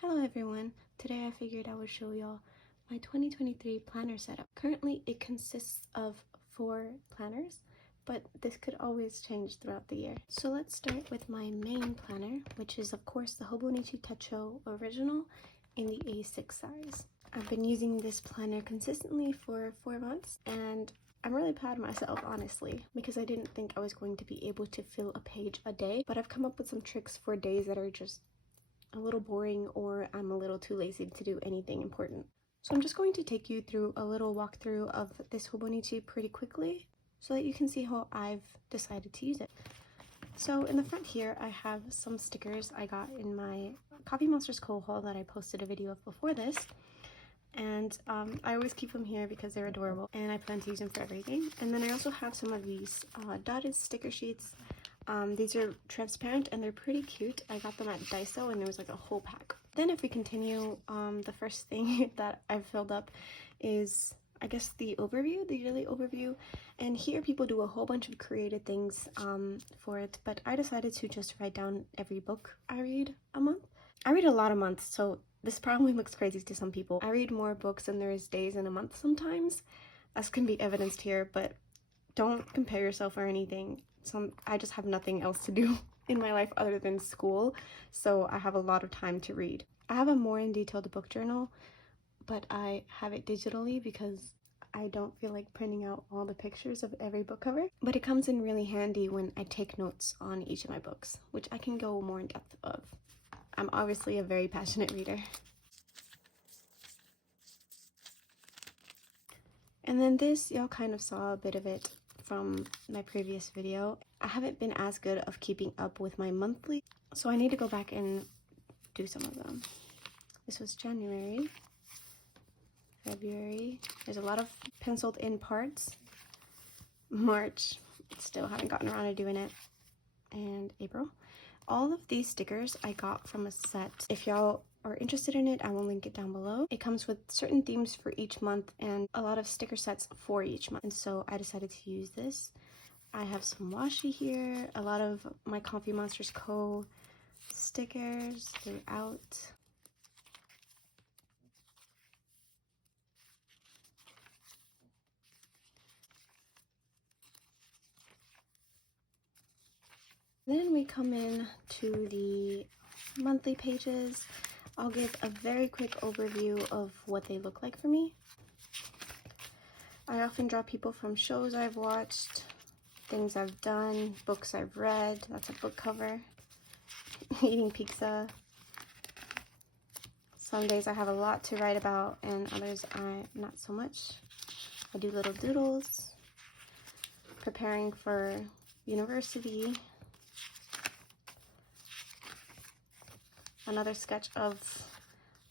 Hello everyone, today I figured I would show y'all my 2023 planner setup. Currently it consists of 4 planners, but this could always change throughout the year. So let's start with my main planner, which is of course the Hobonichi Techo Original in the A6 size. I've been using this planner consistently for 4 months and I'm really proud of myself, honestly, because I didn't think I was going to be able to fill a page a day, but I've come up with some tricks for days that are just a little boring or I'm a little too lazy to do anything important. So I'm just going to take you through a little walkthrough of this Hobonichi pretty quickly so that you can see how I've decided to use it. So in the front here, I have some stickers I got in my CoffeeMonsterzCo haul that I posted a video of before this. And I always keep them here because they're adorable and I plan to use them for everything. And then I also have some of these dotted sticker sheets. These are transparent and they're pretty cute. I got them at Daiso and there was like a whole pack. Then if we continue, the first thing that I've filled up is, I guess, the overview, the yearly overview. And here people do a whole bunch of creative things for it, but I decided to just write down every book I read a month. I read a lot a month, so this probably looks crazy to some people. I read more books than there is days in a month sometimes, as can be evidenced here, but don't compare yourself or anything. I just have nothing else to do in my life other than school, so I have a lot of time to read. I have a more in detailed book journal, but I have it digitally because I don't feel like printing out all the pictures of every book cover. But it comes in really handy when I take notes on each of my books, which I can go more in depth of. I'm obviously a very passionate reader. And then this, y'all kind of saw a bit of it from my previous video. I haven't been as good of keeping up with my monthly, so I need to go back and do some of them. This was January, February. There's a lot of penciled in parts. March, still haven't gotten around to doing it. And April. All of these stickers I got from a set. If y'all are interested in it, I will link it down below. It comes with certain themes for each month and a lot of sticker sets for each month. And so I decided to use this. I have some washi here, a lot of my CoffeeMonsterzCo stickers throughout. Then we come in to the monthly pages. I'll give a very quick overview of what they look like for me. I often draw people from shows I've watched, things I've done, books I've read. That's a book cover. Eating pizza. Some days I have a lot to write about and others not so much. I do little doodles. Preparing for university. Another sketch of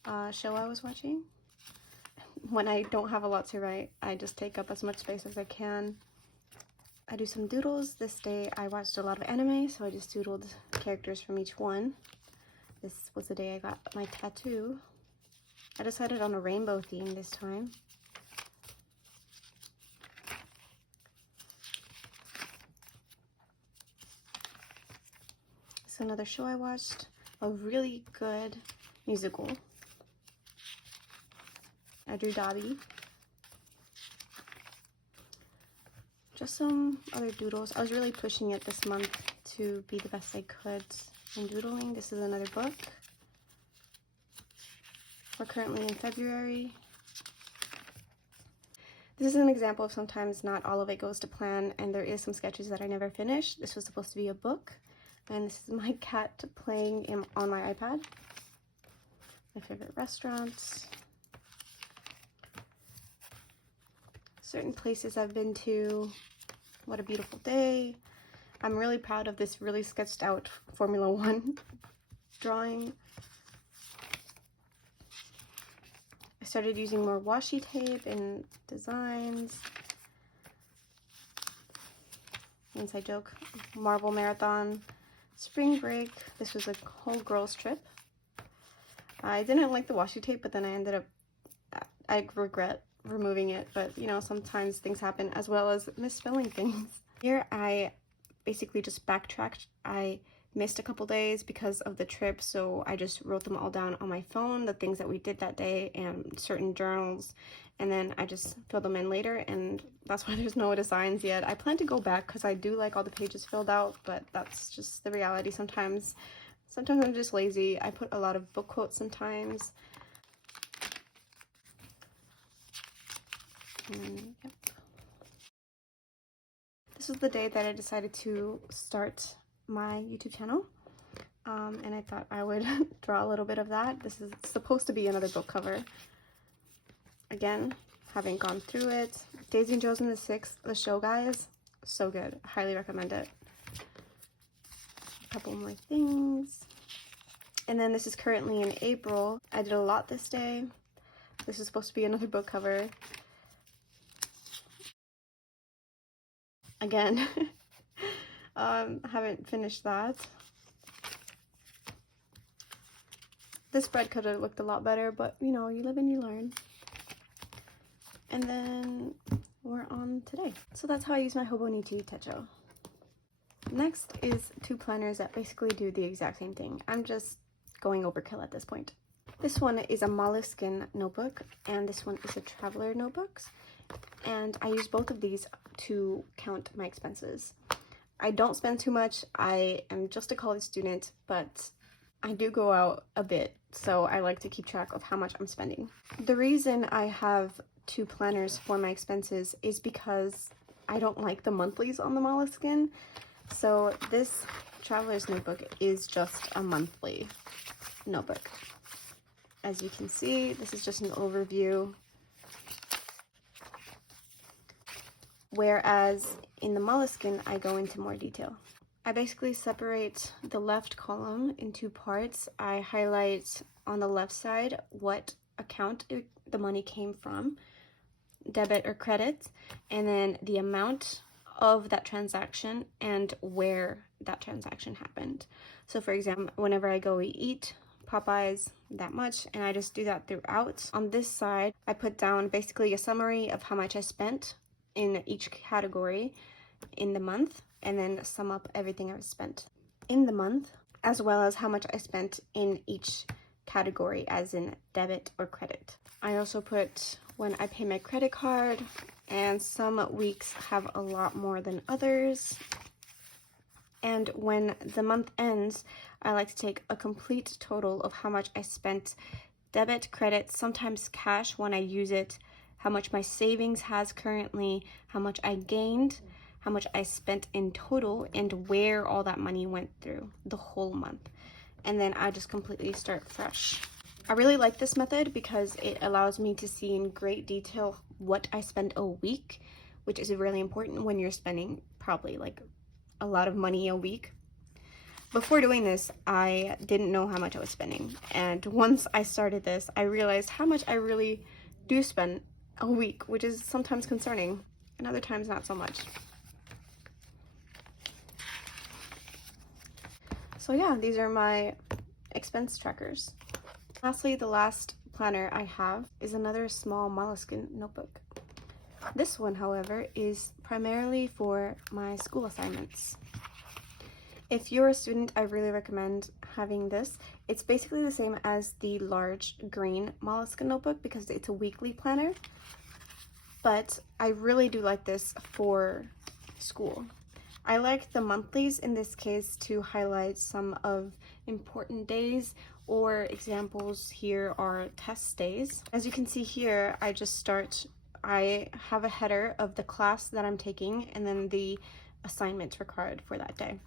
a show I was watching. When I don't have a lot to write, I just take up as much space as I can. I do some doodles. This day I watched a lot of anime, so I just doodled characters from each one. This was the day I got my tattoo. I decided on a rainbow theme this time. It's another show I watched. A really good musical. I drew Dobby. Just some other doodles. I was really pushing it this month to be the best I could in doodling. This is another book. We're currently in February. This is an example of sometimes not all of it goes to plan and there is some sketches that I never finished. This was supposed to be a book. And this is my cat playing on my iPad. My favorite restaurants. Certain places I've been to. What a beautiful day. I'm really proud of this really sketched out Formula 1 drawing. I started using more washi tape and designs. Inside joke. Marvel Marathon. Spring break. This was a whole girls trip. I didn't like the washi tape, but then I regret removing it, but you know, sometimes things happen, as well as misspelling things. Here I basically just backtracked. I missed a couple days because of the trip, so I just wrote them all down on my phone, the things that we did that day and certain journals, and then I just filled them in later, and that's why there's no designs yet. I plan to go back because I do like all the pages filled out, but that's just the reality sometimes. Sometimes I'm just lazy. I put a lot of book quotes sometimes. And, yep. This was the day that I decided to start my YouTube channel, and I thought I would draw a little bit of that. This is supposed to be another book cover. Again, haven't gone through it. Daisy and Joe's in the Six, the show, guys, so good. Highly recommend it. A couple more things. And then this is currently in April. I did a lot this day. This is supposed to be another book cover. Again, haven't finished that. This spread could have looked a lot better, but you know, you live and you learn. And then we're on today. So that's how I use my Hobonichi Techo. Next is two planners that basically do the exact same thing. I'm just going overkill at this point. This one is a Moleskine notebook, and this one is a traveler notebooks. And I use both of these to count my expenses. I don't spend too much. I am just a college student, but I do go out a bit, so I like to keep track of how much I'm spending. The reason I have two planners for my expenses is because I don't like the monthlies on the Moleskine. So this traveler's notebook is just a monthly notebook. As you can see, this is just an overview. Whereas in the Moleskine, I go into more detail. I basically separate the left column in two parts. I highlight on the left side what account the money came from, debit or credit, and then the amount of that transaction and where that transaction happened. So for example, whenever I go eat Popeyes, that much, and I just do that throughout. On this side, I put down basically a summary of how much I spent in each category in the month, and then sum up everything I've spent in the month, as well as how much I spent in each category, as in debit or credit. I also put when I pay my credit card, and some weeks have a lot more than others. And when the month ends, I like to take a complete total of how much I spent, debit, credit, sometimes cash when I use it, how much my savings has currently, how much I gained, how much I spent in total, and where all that money went through the whole month. And then I just completely start fresh. I really like this method because it allows me to see in great detail what I spend a week, which is really important when you're spending probably like a lot of money a week. Before doing this, I didn't know how much I was spending. And once I started this, I realized how much I really do spend a week, which is sometimes concerning and other times not so much. So yeah, these are my expense trackers. Lastly, the last planner I have is another small Moleskine notebook. This one, however, is primarily for my school assignments. If you're a student, I really recommend having this. It's basically the same as the large green Moleskine notebook because it's a weekly planner, but I really do like this for school. I like the monthlies in this case to highlight some of important days, or examples here are test days. As you can see here, I have a header of the class that I'm taking and then the assignment required for that day.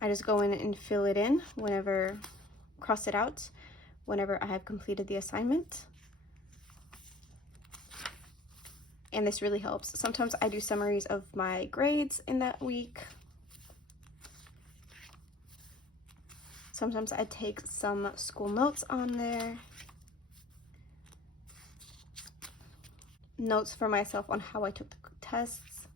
I just go in and fill it in cross it out whenever I have completed the assignment. And this really helps. Sometimes I do summaries of my grades in that week. Sometimes I take some school notes on there. Notes for myself on how I took the tests.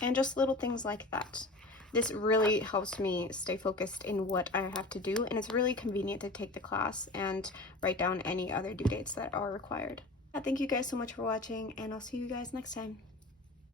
And just little things like that. This really helps me stay focused in what I have to do, and it's really convenient to take the class and write down any other due dates that are required. Thank you guys so much for watching, and I'll see you guys next time.